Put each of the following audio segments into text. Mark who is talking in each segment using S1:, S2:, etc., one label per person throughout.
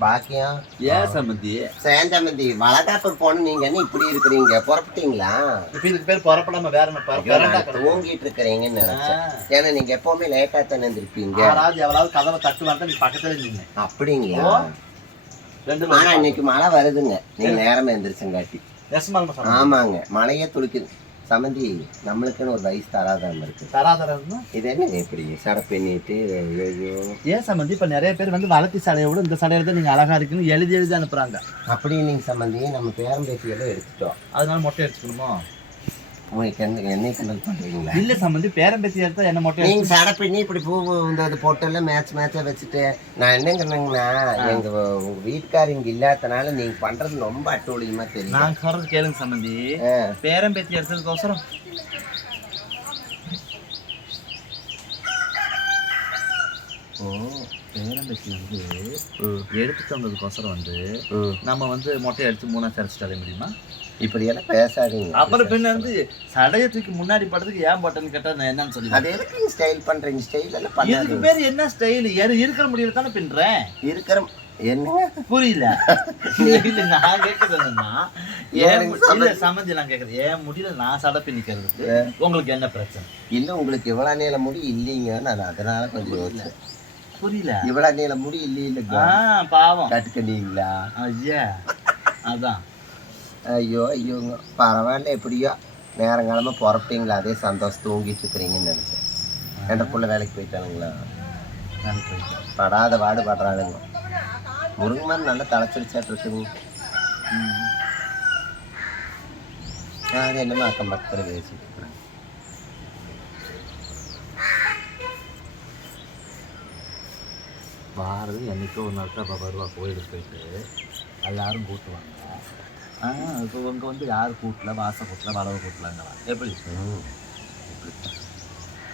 S1: பாக்கியா
S2: ஏன் சம்மந்தி
S1: சேந்தமந்தி வளகாப்பூர் போன நீங்க என்ன இப்படி இருக்கிறீங்க? புறப்பட்டீங்களா?
S2: இதுக்கு பேர் புறப்படாம வேற.
S1: தூங்கிட்டு இருக்கிறீங்கன்னு நினைச்சேன். ஏன்னா நீங்க எப்பவுமே லேட்டா தானே இருந்திருப்பீங்க
S2: யாராவது எவ்வளவு கதவை தட்டுவாங்க நீ பக்கத்துல நின்னு.
S1: அப்படிங்களா. ரெண்டு ஆனா இன்னைக்கு மழை வருதுங்க. நீங்க நேரமே எந்திரிச்சங்காட்டி. ஆமாங்க. மழையே துளிக்குது. சமந்தி நம்மளுக்குன்னு ஒரு வயசு தராதரம் இருக்கு.
S2: தராதரம்னா?
S1: இது என்ன இப்படி சடை ஐயோ
S2: ஏன் சம்மந்தி இப்ப நிறைய பேர் வந்து வளர்த்தி சடையை விட இந்த சடையில தான் நீங்க அழகா இருக்குன்னு எழுதி எழுதி அனுப்புறாங்க.
S1: அப்படி நீங்க சம்பந்தி நம்ம பேரம்பேத்தியெல்லாம் எடுத்துட்டோம்.
S2: அதனால மொட்டை அடிச்சுக்கணுமோ?
S1: உங்களுக்கு என்ன என்னை கிண்டல் பண்றீங்களா?
S2: இல்ல சம்மந்தி பேரம்பேத்தி எடுத்தா என்ன மொட்டை
S1: நீங்க சடை பின்னி இப்படி பூ இந்த இது போட்டெல்லாம் மேட்ச் மேட்சா வச்சுட்டு நான் என்னங்கிறேங்கன்னா எங்க உங்க வீட்டுக்காரர் இங்க இல்லாதனால நீங்க பண்றது ரொம்ப அட்டூழியமா தெரியும்
S2: நான் சொல்றது கேளுங்க சம்மந்தி ஆ. பேரம்பேத்தி எடுத்ததுக்கோசரம் ஓ பேரம்பேத்தி வந்து ம், எடுத்துட்டு வந்ததுக்கோசரம் வந்து. நம்ம வந்து மொட்டை அடிச்சு மூணா சரிச்சு தர முடியுமா?
S1: இப்படி எல்லாம் பேசாதீங்க.
S2: அப்புறம் பின்ன வந்து சடையை தூக்கி முன்னாடி படுறதுக்கு ஏன் போட்டேன்னு கேட்டா நான் என்னன்னு சொல்லி
S1: அது எதுக்கு ஸ்டைல் பண்றீங்க? ஸ்டைல் எல்லாம்
S2: இதுக்கு பேர் என்ன ஸ்டைல் இருக்கிற முடியல தானே பின்றேன்.
S1: இருக்கிற என்ன?
S2: புரியல. இல்ல நான் மு- இல்ல சம்மந்தி நான் கேக்குறது ஏன் முடியல நான் சடை பின்னிக்கிறதுக்கு உங்களுக்கு என்ன பிரச்சனை?
S1: இல்ல உங்களுக்கு இவ்வளவு நீள முடி இல்லைங்க நான் அதனால கொஞ்சம் யோசிச்சேன். புரியல. இவ்வளவு நீள முடி இல்லைங்க
S2: ஆ பாவம்.
S1: கட்டுக்கணீங்களா
S2: ஐயா அதான்.
S1: ஐயோ ஐயோங்க பரவாயில்ல எப்படியோ நேரங்காலமா புறப்பட்டீங்களா அதே சந்தோஷம் தூங்கிட்டு இருக்கிறீங்கன்னு நினைச்சேன் என்ற புள்ள வேலைக்கு போயிட்டானுங்களா நான் போயிட்டேன். படாத பாடு படுறானுங்க முருங்கை மரம் நல்லா தலைச்சிருச்சாட்டு இருக்குதுங்க ம். அது என்னமோ அக்கம் பக்கத்தில் பேசிட்டு இருக்கிறேன்
S2: வாரது என்னைக்கோ ஒரு நாள் தான் வருவா கோயிலுக்கு போயிட்டு எல்லாரும் கூட்டுவாங்க ஆ இப்போ இங்கே வந்து யார் கூட்டல? வாச கூட்டல வளவு கூட்டலங்களா எப்படி.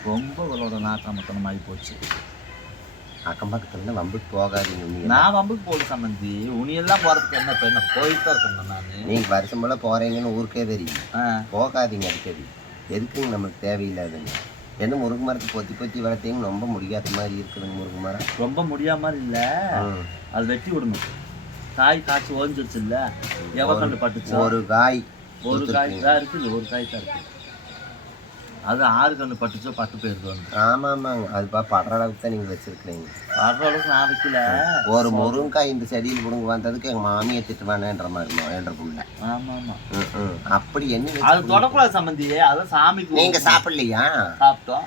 S2: ரொம்ப இவளோட நாட்டாமத்தனம் ஆகி போச்சு.
S1: அக்கம் பக்கத்துல வம்புக்கு போகாதீங்க
S2: நான் வம்புக்கு போடு சம்மந்தி. உனியெல்லாம் போகிறதுக்கு என்ன இப்போ என்ன போயிட்டு தான் இருக்கணும் நான்.
S1: நீங்க வருஷம் போல போறீங்கன்னு ஊருக்கே தெரியும். போகாதீங்க அடிக்கடி. எதுக்குங்க நமக்கு தேவையில்லாதுங்க என்ன முருங்கை மரத்தை பொத்தி பொத்தி வளர்த்தீங்க ரொம்ப முடியாத மாதிரி இருக்குதுங்க முருங்கை மரம்.
S2: ரொம்ப முடியாம இல்லை. ம். அது வெட்டி விடணும். காய் காய்ச்சி ஓஞ்சிருச்சு இல்ல எவ கண்டு பட்டுச்சு? ஒரு காய் ஒரு காய் தான் இருக்குது ஒரு காய் தான் இருக்கு அது ஆறு கண்ணு பட்டுச்சோ பட்டு போயிருது வந்து?
S1: ஆமா ஆமாங்க அது பா படுற அளவுக்கு தான் நீங்க வச்சிருக்கிறீங்க.
S2: வர்ற அளவுக்கு நான் வைக்கல.
S1: ஒரு முருங்காய் இந்த செடியில் பிடுங்க வந்ததுக்கு எங்க மாமியை திட்டுவானேன்ற மாதிரி என்ற புள்ள. ஆமா ஆமா ம், ம். அப்படி என்ன
S2: அது தொடக்கூடாது சம்பந்தி அதான் சாமிக்கு
S1: நீங்க சாப்பிடலையா?
S2: சாப்பிட்டோம்.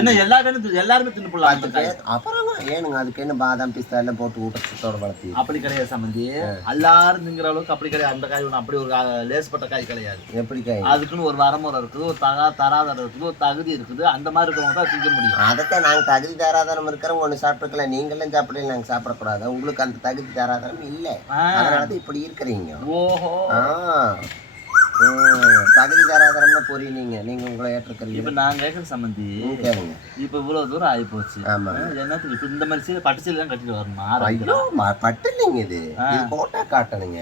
S2: என்ன எல்லா எல்லாருமே தின்னு போடலாம்
S1: அப்புறம் ஏனுங்க அதுக்கு என்ன பாதாம் பிஸ்தா எல்லாம் போட்டு ஊட்டச்சத்தோட வளர்த்தி
S2: அப்படி கிடையாது சம்பந்தி எல்லாரும் திங்கிற அளவுக்கு அப்படி கிடையாது. அந்த காய் ஒண்ணு அப்படி ஒரு லேசுப்பட்ட காய் கிடையாது. எப்படி காய்? அதுக்குன்னு ஒரு வரமுறை இருக்குது ஒரு தகா தராதரம் இருக்குது ஒரு தகுதி இருக்குது. அந்த மாதிரி இருக்கிறவங்க தான் திங்க முடியும்.
S1: அதைத்தான் நாங்க தகுதி தாராதரம் இருக்கிறவங்க ஒண்ணு சாப்பிட்டுக்கலாம் நீங்களும் சாப்பிடல நாங்க சாப்பிடக்கூடாது. உங்களுக்கு அந்த தகுதி தாராதரம் இல்லை. ஆ. அதனாலதான் இப்படி இருக்கிறீங்க. ஓஹோ. ஆ. தகுதி தாராதரம்னா புரியலீங்க நீங்க உங்களை ஏற்றுக்கிறீங்க.
S2: இப்ப நான் கேட்குற சம்பந்தி ம், கேளுங்க. இப்ப இவ்வளவு தூரம் ஆகி போச்சு ஆமா என்னத்துக்கு? இப்ப இந்த மாதிரி சீலை பட்டு சீலை தான் கட்டிட்டு வரணுமா?
S1: ஐயோ பட்டு இல்லைங்க இது. இது கோட்டா காட்டணுங்க.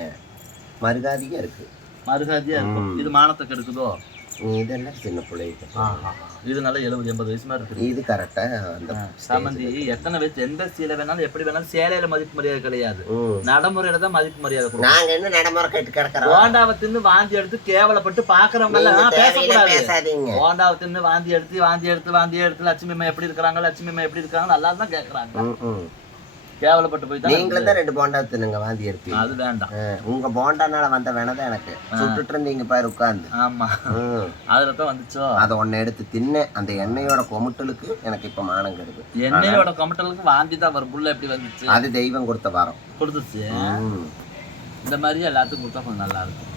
S1: மருகாதிகா இருக்கு.
S2: மறுகாதியா இருக்கும் இது மானத்தை கெடுக்குதோ?
S1: இதெல்லாம் சின்ன பிள்ளைங்க.
S2: இது நல்லா எழுபது எண்பது வயசு மாதிரி இருக்குது.
S1: இது கரெக்டா அந்த
S2: சம்பந்தி எத்தனை வயசு எந்த சீலை வேணாலும் எப்படி வேணாலும் சேலையில மதிப்பு மரியாதை கிடையாது. நடைமுறையில தான் மதிப்பு மரியாதை
S1: நாங்க என்ன நடைமுறை கேட்டு கிடக்குறோம்?
S2: ஓண்டாவை தின்னு வாந்தி எடுத்து கேவலப்பட்டு பாக்குறவங்க
S1: எல்லாம் பேசக்கூடாது.
S2: ஓண்டாவை தின்னு வாந்தி எடுத்து வாந்தி எடுத்து வாந்தி எடுத்து லட்சுமி அம்மா எப்படி இருக்காங்க லட்சுமி அம்மா எப்படி இருக்காங்க நல்லா தான் கேக்குறாங்க. கேவலப்பட்டு போய் தான்
S1: நீங்களும் தான் ரெண்டு போண்டா தின்னுங்க வாந்தி எடுப்பீங்க. அது வேண்டாம். உங்க போண்டானால வந்த வேணதான் எனக்கு. சுட்டுட்டு இருந்தீங்க பாரு உட்கார்ந்து.
S2: ஆமா. அதுல தான் வந்துச்சோ?
S1: அதை ஒன்னு எடுத்து தின்ன அந்த எண்ணெயோட கொமுட்டலுக்கு எனக்கு இப்ப மானம் கருது.
S2: எண்ணெயோட கமட்டலுக்கு வாந்தி தான் வரும். புள்ள எப்படி வந்துச்சு?
S1: அது தெய்வம் கொடுத்த வரம்.
S2: கொடுத்துச்சு. இந்த மாதிரி எல்லாத்துக்கும் கொடுத்தா கொஞ்சம் நல்லா இருக்கும்.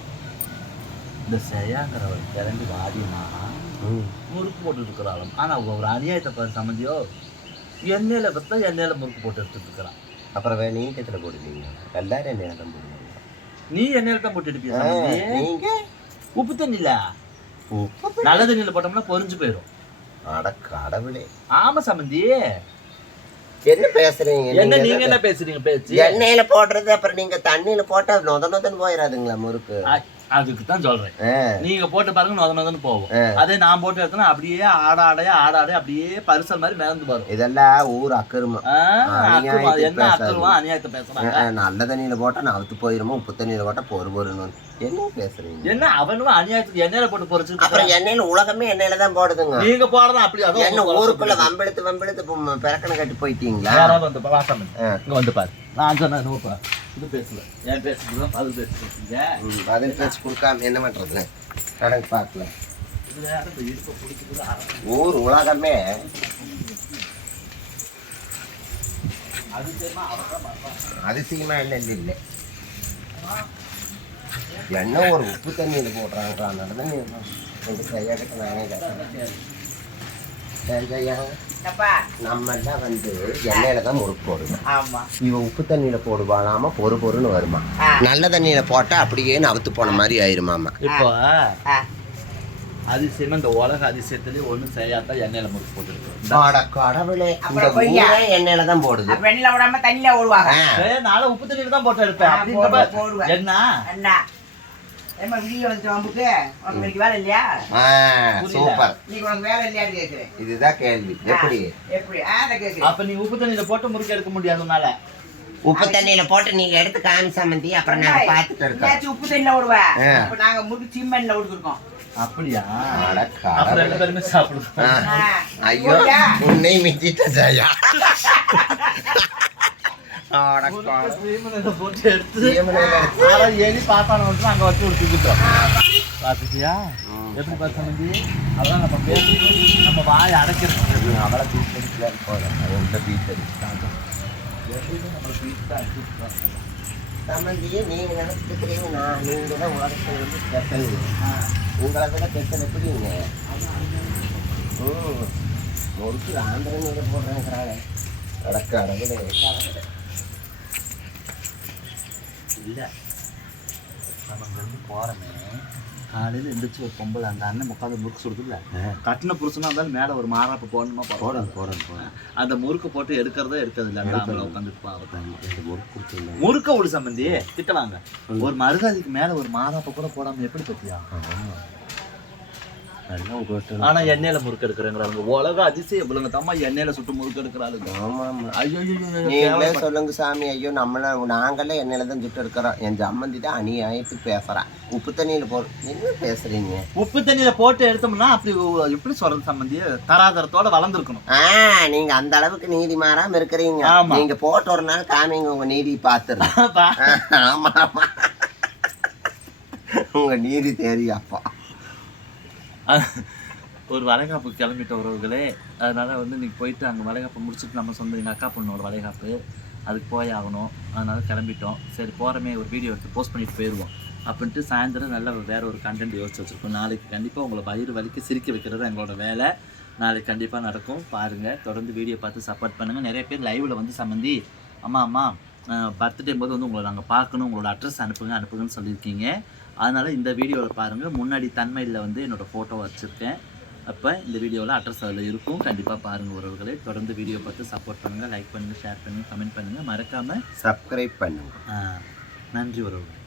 S2: இந்த செய்யாங்கிறவர் கிளம்பி வாடினா ம். முறுக்கு போட்டு இருக்கிறாளும் ஆனா ஒரு அநியாயத்தை சம்மந்தியோ எண்ணெயில பார்த்தா எண்ணெயில முறுக்கு போட்டு எடுத்துட்டு இருக்கிறான்.
S1: அப்புறம் வேற நீங்க எத்தனை போடுவீங்க எல்லாரும் எண்ணெயில தான் போடுவீங்க.
S2: நீ எண்ணெயில தான் போட்டு எடுப்பிய நீங்க? உப்பு தண்ணில. உப்பு நல்ல தண்ணியில போட்டோம்னா பொரிஞ்சு போயிடும்.
S1: அட கடவுளே.
S2: ஆமா சம்மந்தி
S1: என்ன பேசுறீங்க
S2: என்ன நீங்க என்ன பேசுறீங்க? பேச்சு.
S1: எண்ணெயில போடுறது அப்புறம் நீங்க தண்ணியில போட்டா நொத நொதன்னு போயிடாதுங்களா முறுக்கு?
S2: அதுக்கு தான் சொல்றேன் நீங்க போட்டு பாருங்க நொத நொதன்னு போகும். ஆ. அதே நான் போட்டு எடுத்தனா அப்படியே ஆட ஆடையா ஆட ஆடையா அப்படியே பரிசல் மாதிரி மிதந்து வரும்.
S1: இதெல்லாம் ஊர் அக்கருமா
S2: என்ன. அக்குருவா அநியாயத்தை பேசுறாங்க.
S1: நல்ல தண்ணியில போட்டா நான் அவுத்து போயிருமோ உப்பு தண்ணியில போட்டா பொறு வந்து. என்ன பேசுறீங்க?
S2: என்ன அவனும் அநியாயத்துக்கு எண்ணெயில போட்டு பொறிச்சு
S1: அப்புறம் எண்ணெயில உலகமே எண்ணெயில தான் போடுதுங்க.
S2: நீங்க போறதா அப்படி
S1: என்ன ஊருக்குள்ள வம்பெடுத்து வம்பெடுத்து பிரக்கணம் கட்டி போயிட்டீங்களா?
S2: வந்து பாரு. நான் சொன்னேன் இது பேசல. அது பேசுறீங்க.
S1: ம், பதில் பேச்சு கொடுக்காம என்ன பண்றது? கணக்கு பார்க்கல. ஊர் உலகமே. அதிசயமா என்ன இல்லை என்ன ஒரு உப்பு தண்ணியில் போடுறாங்க நடந்து எங்க கையாக்கிட்ட நானே கேட்டேன் சரி ஐயா நம்ம எல்லாம் வந்து எண்ணெயில தான் முறுக்கு போடுவோம் ஆமா. இவன் உப்பு தண்ணியில போடுவானாம பொறு பொறுன்னு வருமா? நல்ல தண்ணியில போட்டா அப்படியே நவுத்து போன மாதிரி ஆயிருமாமா
S2: இப்போ. அதிசயமா இந்த உலக அதிசயத்திலேயே ஒண்ணும் செய்யாத எண்ணெயில முறுக்கு போட்டுருக்கு
S1: கடவுளே இந்த எண்ணெயில தான் போடுது. வெண்ணில விடாம தண்ணியில ஓடுவாங்க.
S2: நானும் உப்பு தண்ணியில தான் போட்டு எடுப்பேன். என்ன?
S1: ஏமா வெளியே வந்து உனக்கு இன்னைக்கு வேலை இல்லையா? சூப்பர். இன்னைக்கு உனக்கு வேலை இல்லையான்னு கேக்குறேன். இதுதான் கேள்வி. எப்படி? எப்படி? ஆ
S2: அதை கேக்குறேன். அப்ப நீ உப்பு தண்ணியில போட்டு முறுக்கு எடுக்க முடியாது உன்னால.
S1: உப்பு தண்ணியில போட்டு நீங்க எடுத்து காமிச்சாமந்தி அப்புறம் நாங்க இருக்கோம். எங்கேயாச்சும் உப்பு தண்ணியில ஓடுவா ஆ. அப்ப நாங்க முறுக்கு சிம்மண்ல ஓடுக்கிறோம் அப்படியா? அப்புறம்
S2: கடவுளே. ரெண்டு பேருமே சாப்பிடுவோம். ஆ.
S1: ஐயோ உன்னை மிஞ்சிட்ட ஜெயா.
S2: எலி பாத்தான வந்து அங்க வச்சு கொடுத்துக்கிட்டோம் பாத்துட்டியா ம். எப்படி பார்த்தா நம்பி அதான் நம்ம பேசுறது நம்ம வாய் அடைக்கிறது அவளை பீட் அடிக்கல.
S1: போதும். அது உள்ள பீட் அடிச்சுட்டாங்க
S2: எப்பயுமே நம்ம பீஸ் தான் அடிச்சுட்டு
S1: சம்மந்தியே நீங்க நினைச்சிருக்கிறீங்க நான் நீங்க தான் உலகத்தில் வந்து ஸ்பெஷல் உங்களை விட ஸ்பெஷல் எப்படிங்க ம் ஆந்திரன் நீங்க போடுறேங்கிறாங்க அடக்க அடகுலே இல்ல. நம்ம இங்கிருந்து போறோமே.
S2: காலையில எந்திரிச்சு ஒரு பொம்பளை அந்த அண்ணன் முக்கால் முறுக்கு சுடுதுல்ல. கட்டின புருஷனா இருந்தாலும் மேல ஒரு மாறாப்பு போடணுமா
S1: போடணும் போடுறேன்
S2: அந்த முறுக்கு போட்டு எடுக்கிறதே எடுக்கிறது இல்லை. ஆம்பளை உட்காந்துட்டு முறுக்கு முறுக்க ஒரு சம்பந்தி? திட்டவாங்க ஒரு மருதாதிக்கு மேல ஒரு மாதாப்ப கூட போடாம எப்படி உங்கள்கிட்ட ஆனா எண்ணெயில முறுக்கு எடுக்கிறேங்கிறாங்க உலக அதிசயம். இவ்வளவு தம்மா எண்ணெயில சுட்டு முறுக்கு எடுக்கிறாளுங்க
S1: ஆமா ஆமா ஐயோ நீங்களே சொல்லுங்க சாமி. ஐயோ நம்மள நாங்களே எண்ணெயில தான் சுட்டு எடுக்கிறோம் என் சம்மந்தி தான் அநியாயத்துக்கு பேசுறான் உப்பு தண்ணியில போ என்ன பேசுறீங்க?
S2: உப்பு தண்ணியில போட்டு எடுத்தோம்னா அப்படி எப்படி சொல்றது சம்பந்தி? தராதரத்தோட வளர்ந்துருக்கணும்.
S1: ஆ நீங்க அந்த அளவுக்கு நீதி மாறாம இருக்கிறீங்க. நீங்க போட்ட ஒரு நாள் காமிங்க உங்க நீதி பாத்துருங்க. ஆமா ஆமா. உங்க நீதி தெரியும் அப்பா.
S2: ஒரு வளைகாப்பு கிளம்பிட்ட உறவுகளே அதனால் வந்து நீங்கள் போயிட்டு அங்கே வளைகாப்பு முடிச்சுட்டு நம்ம சொந்த எங்கள் அக்கா பொண்ணோட வளைகாப்பு அதுக்கு போய் ஆகணும். அதனால் கிளம்பிட்டோம். சரி போகிறமே ஒரு வீடியோ எடுத்து போஸ்ட் பண்ணிட்டு போயிடுவோம் அப்படின்ட்டு சாயந்தரம் நல்ல வேற ஒரு கண்டென்ட் யோசிச்சு வச்சுருக்கோம். நாளைக்கு கண்டிப்பாக உங்களை வயிறு வலிக்கு சிரிக்க வைக்கிறது எங்களோட வேலை. நாளைக்கு கண்டிப்பாக நடக்கும். பாருங்கள் தொடர்ந்து வீடியோ பார்த்து சப்போர்ட் பண்ணுங்கள் நிறைய பேர் லைவில் வந்து சம்மந்தி அம்மா அம்மா பர்த்டே போது வந்து உங்களை நாங்கள் பார்க்கணும். உங்களோட அட்ரஸ் அனுப்புங்க அனுப்புங்கன்னு சொல்லியிருக்கீங்க. அதனால் இந்த வீடியோவில் பாருங்கள் முன்னாடி தன்மையில் வந்து என்னோடய ஃபோட்டோ வச்சுருக்கேன். அப்போ இந்த வீடியோவில் அட்ரஸ் அதில் இருக்கும். கண்டிப்பாக பாருங்கள் உறவுகளே. தொடர்ந்து வீடியோ பார்த்து சப்போர்ட் பண்ணுங்கள் லைக் பண்ணுங்கள் ஷேர் பண்ணுங்கள் கமெண்ட் பண்ணுங்கள் மறக்காமல்
S1: சப்ஸ்கிரைப் பண்ணுங்க.
S2: நன்றி உறவுகள்.